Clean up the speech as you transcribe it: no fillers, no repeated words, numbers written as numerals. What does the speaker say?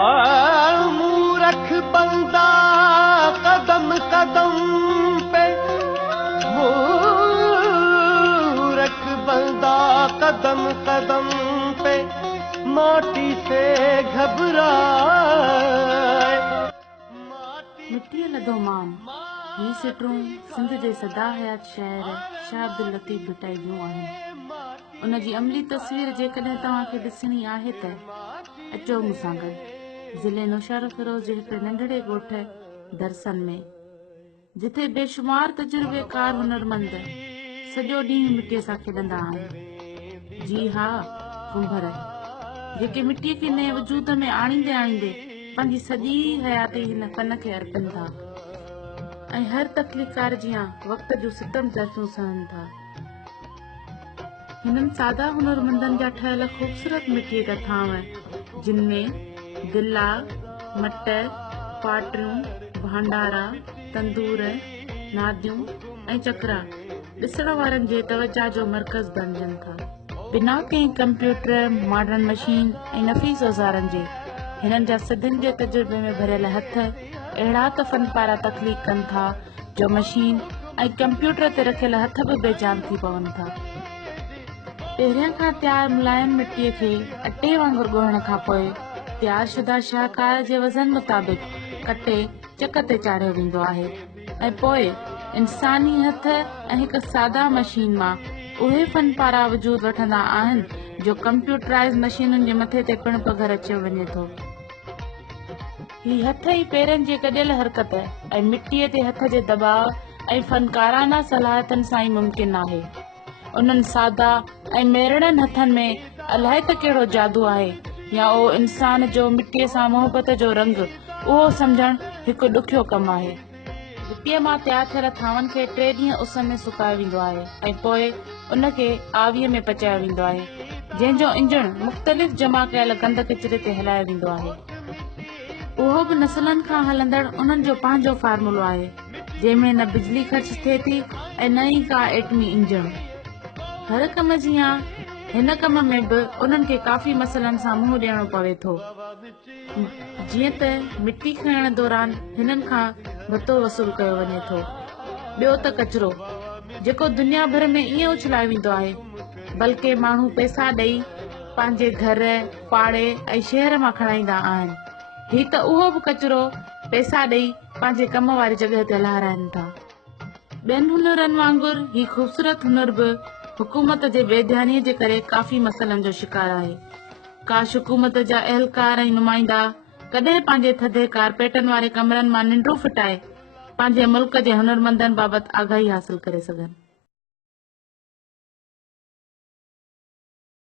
मूरख बंदा कदम कदम पे, मूरख बंदा कदम कदम पे माटी से घबराए। मिट्टी लदो मान ही सिटरूं सिंध जे सदा हयात शायर शाह अब्दुल लतीफ़ भिटाई जूं आहिनि। उन जी अमली तस्वीर जेकॾहिं तव्हांखे ॾिसणी आहे त अचो मूंसां गॾु ज़िले नौशहर फिरोज़ जे हिकिड़े नंढड़े ॻोठ दरसन में, जिथे बेशुमार तजुर्बेकार हुनरमंद सॼो ॾींहुं मिटीअ सां खेॾंदा आहिनि। जी हा, कुंभर, जेके मिटीअ खे नए वजूद में आणींदे आणींदे पंहिंजी सॼी हयाती हिन फन खे अर्पनि था ऐं हर तकलीफ़ कारजियां वक़्त जूं सितम तरफ़ूं सहनि था। हिननि सादा हुनरमंदनि जा ठहियल ख़ूबसूरत मिटीअ जा थांव, जिन में दिला, मट, पाटियूं, भांडारा, तंदूर, नादियूं ऐं चकरा ॾिसण वारनि जे तवजा जो मर्कज़ बणजनि था। बिना कंहिं कंप्यूटर, मॉडर्न मशीन ऐं नफ़ीस औज़ारनि जे हिननि जा सदियुनि जे तजुर्बे में भरियल हथ अहिड़ा त फन पारां तख़लीक़ कनि था जो मशीन ऐं कंप्यूटर ते रखियल हथ बि बेजान थी पवनि था। पहिरियां खां तयारु मुलायम मिटीअ खे अटे वांगुरु ॻोहण खां पोइ तयारु शुदा शाहकार जे वज़न मुताबिक़ कटे चक ते चाढ़ियो वेंदो आहे ऐं पोइ इंसानी हथ ऐं हिकु सादा मशीन मां उहे फन पारां वजूद वठंदा आहिनि जो कंप्यूटराइज़ मशीनुनि जे मथे ते पिणु पघर अची वञे थो। ही हथ ऐं पेरनि जे गॾियल हरकत ऐं मिटीअ ते हथ जे दबाव ऐं फनकाराना सलाहियतनि सां ई मुमकिन आहे। उन्हनि सादा ऐं मेरड़नि हथनि में अलाए त कहिड़ो जादू आहे, या उहो इंसान जो मिटीअ सां मोहबत जो रंग, उहो सम्झणु हिकु ॾुखियो कमु आहे। मिटीअ मां तयारु थियल थांवनि खे 3 ॾींहं उस में सुकायो वेंदो आहे ऐं पोइ उनखे आवीअ में पचायो वेंदो आहे, जंहिंजो इंजण मुख़्तलिफ़ जमा कयल गंद किचिरे ते हलायो वेंदो आहे। उहो बि नसलनि खां हलंदड़ उन्हनि जो पंहिंजो फार्मूलो आहे, जंहिंमें न बिजली ख़र्च थिए थी ऐं न ई का एटमी इंजण। हर कम जीअं हिन कम में बि उन्हनि खे काफ़ी मसइलनि सां मुंहुं ॾियणो पवे थो, जीअं त मिटी खणण दौरान हिननि खां भतो वसूल कयो वञे थो। ॿियो त कचिरो, जेको दुनिया भर में ईअं उछलायो वेंदो आहे, बल्कि माण्हू पैसा ॾेई पंहिंजे घर, पाड़े ऐं शहर मां खणाईंदा आहिनि। ही त उहो बि कचिरो पैसा ॾेई पंहिंजे कम वारी जॻह ते लहाराइनि था। ॿियनि हुनरनि वांगुरु ही ख़ूबसूरत हुनर बि हुकूमत जे बेध्यानीअ जे करे काफ़ी मसइलनि जो शिकार आहे। काश हुकूमत जा अहलकार ऐं नुमाइंदा कॾहिं पंहिंजे थधे कारपेटनि वारे कमरनि मां निंड्रू फिटाए पंहिंजे मुल्क जे हुनरमंदनि बाबति आगाही हासिल करे सघनि।